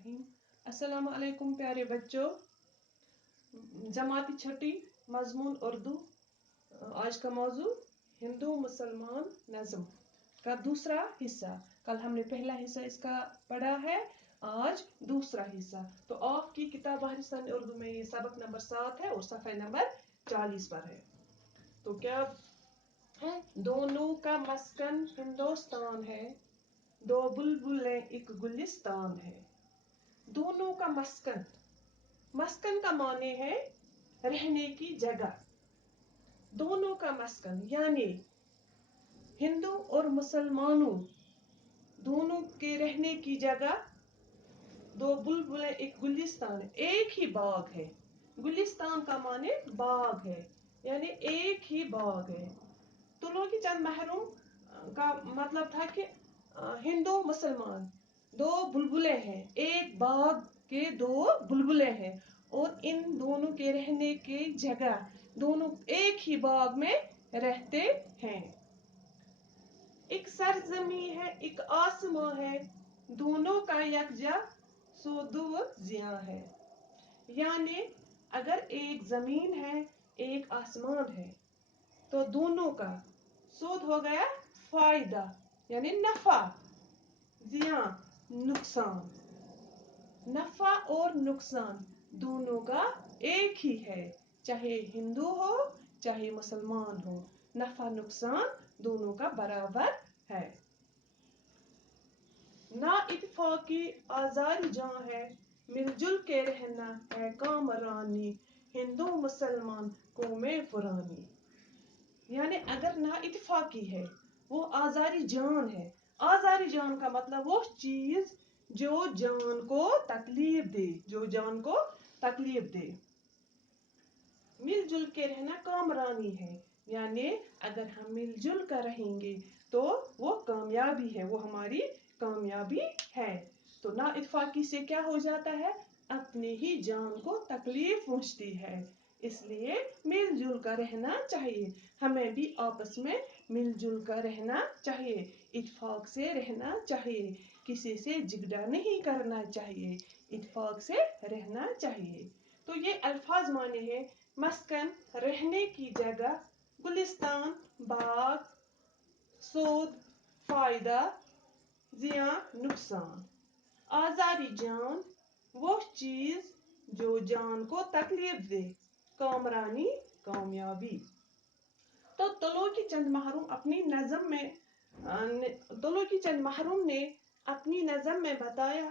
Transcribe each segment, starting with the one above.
बिस्मिल्लाहिर्रहमानिर्रहीम। अस्सलामु अलैकुम प्यारे बच्चों। जमाती छठी मजमून उर्दू। आज का मौजू हिंदू मुसलमान नज़म का दूसरा हिस्सा। कल हमने पहला हिस्सा इसका पढ़ा है, आज दूसरा हिस्सा। तो आपकी किताब बाहरिस्तान उर्दू में ये सबक नंबर 7 है और सफ़े नंबर 40 पर है। तो क्या है? दोनों का मस्कन हिंदुस्तान है, दो बुलबुलें एक गुलिस्तान है। दोनों का मस्कन, मस्कन का माने है रहने की जगह। दोनों का मस्कन यानी हिंदू और मुसलमानों दोनों के रहने की जगह। दो बुलबुलें एक गुलिस्तान, एक ही बाग है। गुलिस्तान का माने बाग है, यानी एक ही बाग है। तुलू की चंद महरूम का मतलब था कि हिंदू मुसलमान दो बुलबुले हैं, एक बाग के दो बुलबुले हैं और इन दोनों के रहने की जगह, दोनों एक ही बाग में रहते हैं। एक सरजमी है एक आसमां है, दोनों का यकजा सो दो जिया है। यानी अगर एक जमीन है एक आसमान है तो दोनों का सूद हो गया फायदा यानी नफा, जिया नुकसान। नफा और नुकसान दोनों का एक ही है, चाहे हिंदू हो चाहे मुसलमान हो, नफा नुकसान दोनों का बराबर है। ना इत्तेफाकी आजारी जहाँ है, मिलजुल के रहना है कामरानी, हिंदू मुसलमान कौमें पुरानी। यानी अगर ना इत्तेफाकी है वो आजारी जान है। आजारी जान का मतलब वो चीज जो जान को तकलीफ दे, जो जान को तकलीफ दे। मिलजुल के रहना कामरानी है, यानी अगर हम मिलजुल कर रहेंगे तो वो कामयाबी है, वो हमारी कामयाबी है। तो ना इत्तेफाकी से क्या हो जाता है? अपने ही जान को तकलीफ पहुंचती है। इसलिए मिलजुल कर रहना चाहिए। हमें भी आपस में मिलजुल कर रहना चाहिए, इत्तेफाक से रहना चाहिए, किसी से झगड़ा नहीं करना चाहिए, इत्तेफाक से रहना चाहिए। तो ये अल्फाज माने हैं मस्कन रहने की जगह, गुलिस्तान बाग, सूद फायदा, जिया नुकसान, आजारी जान वो चीज जो जान को तकलीफ दे, कामरानी कामयाबी। तो तलो की चंद महरूम अपनी नज़म में तलो की चंद महरूम ने अपनी नज़म में बताया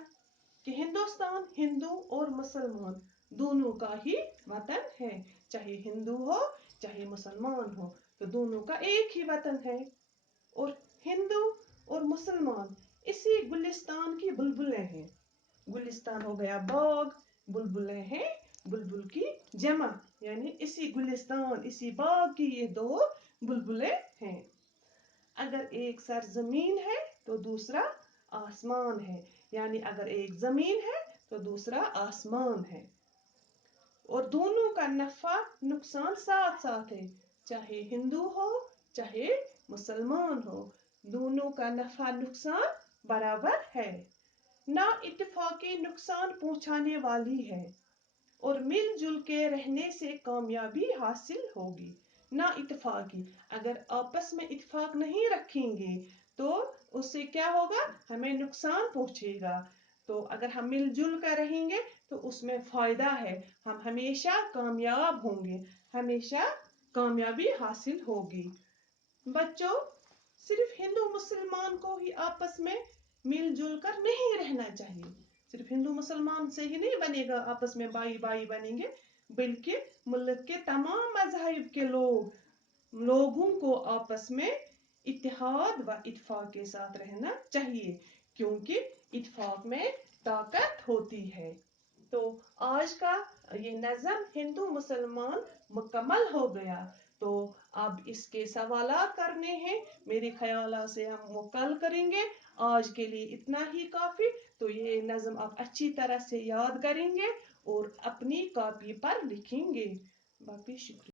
कि हिंदुस्तान हिंदू और मुसलमान दोनों का ही वतन है। चाहे हिंदू हो चाहे मुसलमान हो, तो दोनों का एक ही वतन है। और हिंदू और मुसलमान इसी गुलिस्तान की बुलबुलें हैं। गुलिस्तान हो गया बाग, बुलबुलें हैं बुलबुल की जमा, यानी इसी गुलिस्तान इसी बाग की ये दो बुलबुलें हैं। अगर एक सरजमीन है तो दूसरा आसमान है, यानी अगर एक जमीन है तो दूसरा आसमान है। और दोनों का नफा नुकसान साथ साथ है, चाहे हिंदू हो चाहे मुसलमान हो, दोनों का नफा नुकसान बराबर है। ना इत्तेफाकी नुकसान पहुंचाने वाली है और मिलजुल के रहने से कामयाबी हासिल होगी। ना इत्तेफाकी, अगर आपस में इत्तेफाक नहीं रखेंगे तो उससे क्या होगा? हमें नुकसान पहुंचेगा। तो अगर हम मिलजुल कर रहेंगे तो उसमें फायदा है, हम हमेशा कामयाब होंगे, हमेशा कामयाबी हासिल होगी। बच्चों, सिर्फ हिंदू मुसलमान को ही आपस में मिलजुल कर नहीं रहना चाहिए। सिर्फ हिंदू मुसलमान से ही नहीं बनेगा, आपस में भाई भाई बनेंगे, बल्कि मुल्क के तमाम मज़हब के लोगों को आपस में इत्तेहाद व इत्तेफाक के साथ रहना चाहिए, क्योंकि इत्तेफाक में ताकत होती है। तो आज का ये नज़म हिंदू मुसलमान मुकम्मल हो गया। तो अब इसके सवालात करने हैं, मेरे ख्याल से हम वो कल करेंगे। आज के लिए इतना ही काफी। तो ये नज़म आप अच्छी तरह से याद करेंगे और अपनी कॉपी पर लिखेंगे। बाकी शुक्रिया।